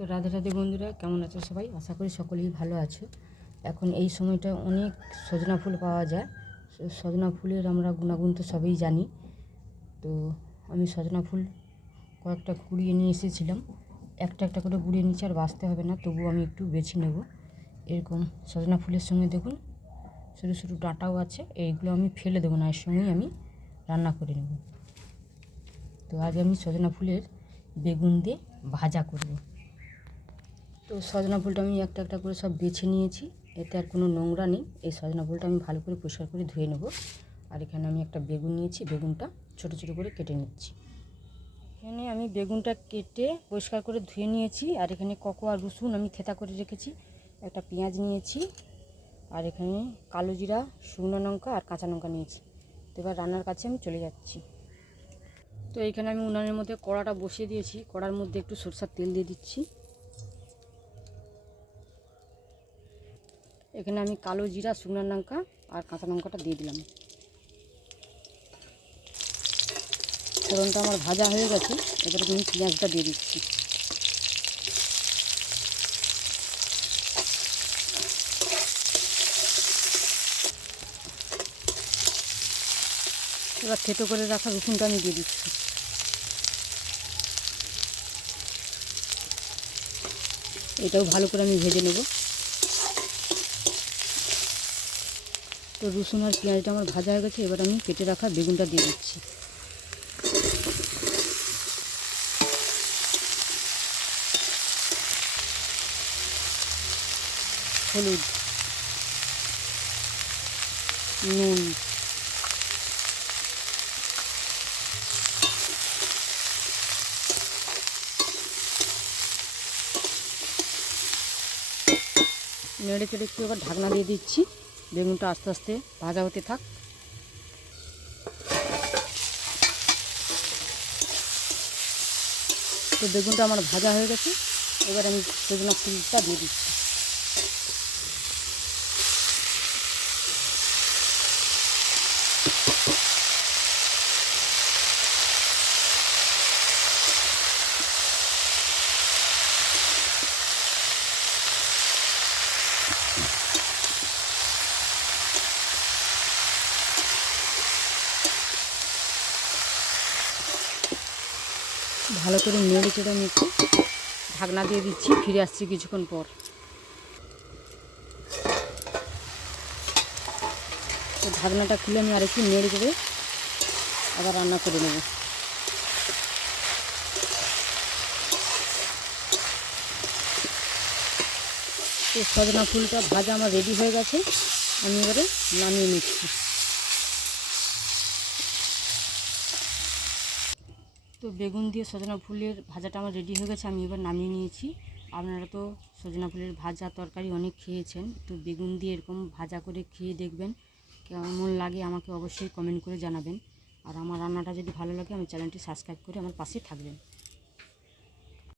তো রাধে রাধে বন্ধুরা, কেমন আছো সবাই? আশা করি সকলেই ভালো আছো। এখন এই সময়টা অনেক সজনা ফুল পাওয়া যায়। সজনা ফুলের আমরা গুণাগুণ তো সবই জানি। তো আমি সজনা ফুল কয়েকটা কুড়িয়ে নিয়ে এসেছিলাম। একটা একটা করে কুড়িয়ে নিচ্ছি, আর বাছতে হবে না, তবু আমি একটু বেছে নেব। এরকম সজনা ফুলের সঙ্গে দেখুন সরু সরু ডাঁটাও আছে, এইগুলো আমি ফেলে দেবো না, এর সঙ্গেই আমি রান্না করে নেব। তো আজ আমি সজনা ফুলের বেগুন দিয়ে ভাজা করব। তো সজনা ফুলটা আমি একটা একটা করে সব বেছে নিয়েছি, এতে আর কোনো নোংরা নেই। এই সজনা ফুলটা আমি ভালো করে পরিষ্কার করে ধুয়ে নেব। আর এখানে আমি একটা বেগুন নিয়েছি, বেগুনটা ছোটো ছোটো করে কেটে নিচ্ছি। এখানে আমি বেগুনটা কেটে পরিষ্কার করে ধুয়ে নিয়েছি। আর এখানে কোকো আর রসুন আমি থেঁতা করে রেখেছি। একটা পেঁয়াজ নিয়েছি, আর এখানে কালো জিরা, শুকনো লঙ্কা আর কাঁচা লঙ্কা নিয়েছি। তো এবার রান্নার কাছে আমি চলে যাচ্ছি। তো এইখানে আমি উনানের মধ্যে কড়াটা বসিয়ে দিয়েছি। কড়ার মধ্যে একটু সরষের তেল দিয়ে দিচ্ছি। এখানে আমি কালো জিরা, শুকনো লঙ্কা আর কাঁচা লঙ্কাটা দিয়ে দিলাম। ফোড়নটা আমার ভাজা হয়ে গেছে, এবারে আমি পেঁয়াজটা দিয়ে দিচ্ছি। এবার থেতো করে রাখা রসুনটা আমি দিয়ে দিচ্ছি। এটাও ভালো করে আমি ভেজে নেব। তো রসুন আর পেঁয়াজটা আমার ভাজা হয়ে গেছে, এবার আমি কেটে রাখা বেগুনটা দিয়ে দিচ্ছি। হলুদ, নুন, নেড়ে চেড়ে একটু এবার ঢাকনা দিয়ে দিচ্ছি। বেগুনটা আস্তে আস্তে ভাজা হতে থাক। তো বেগুনটা আমার ভাজা হয়ে গেছে, এবার আমি সজনা ফুলটা দিয়ে দিচ্ছি। ভালো করে নেড়ে চেড়ে আমি একটু ঢাকনা দিয়ে দিচ্ছি। ফিরে আসছি কিছুক্ষণ পর। তো ঢাকনাটা খুলে আমি আরেকটু নেড়ে চেড়ে আবার রান্না করে নেব। তো সজনা ফুলটা ভাজা আমার রেডি হয়ে গেছে, আমি এবারে নামিয়ে নিচ্ছি। তো বেগুন দিয়ে সজনা ফুলের ভাজাটা আমার রেডি হয়ে গেছে, আমি এবার নামিয়ে নিয়েছি। আপনারা তো সজনা ফুলের ভাজা তরকারি অনেক খেয়েছেন, তো বেগুন দিয়ে এরকম ভাজা করে খেয়ে দেখবেন কেমন লাগে, আমাকে অবশ্যই কমেন্ট করে জানাবেন। আর আমার রান্নাটা যদি ভালো লাগে, আমার চ্যানেলটি সাবস্ক্রাইব করে আমার পাশে থাকবেন।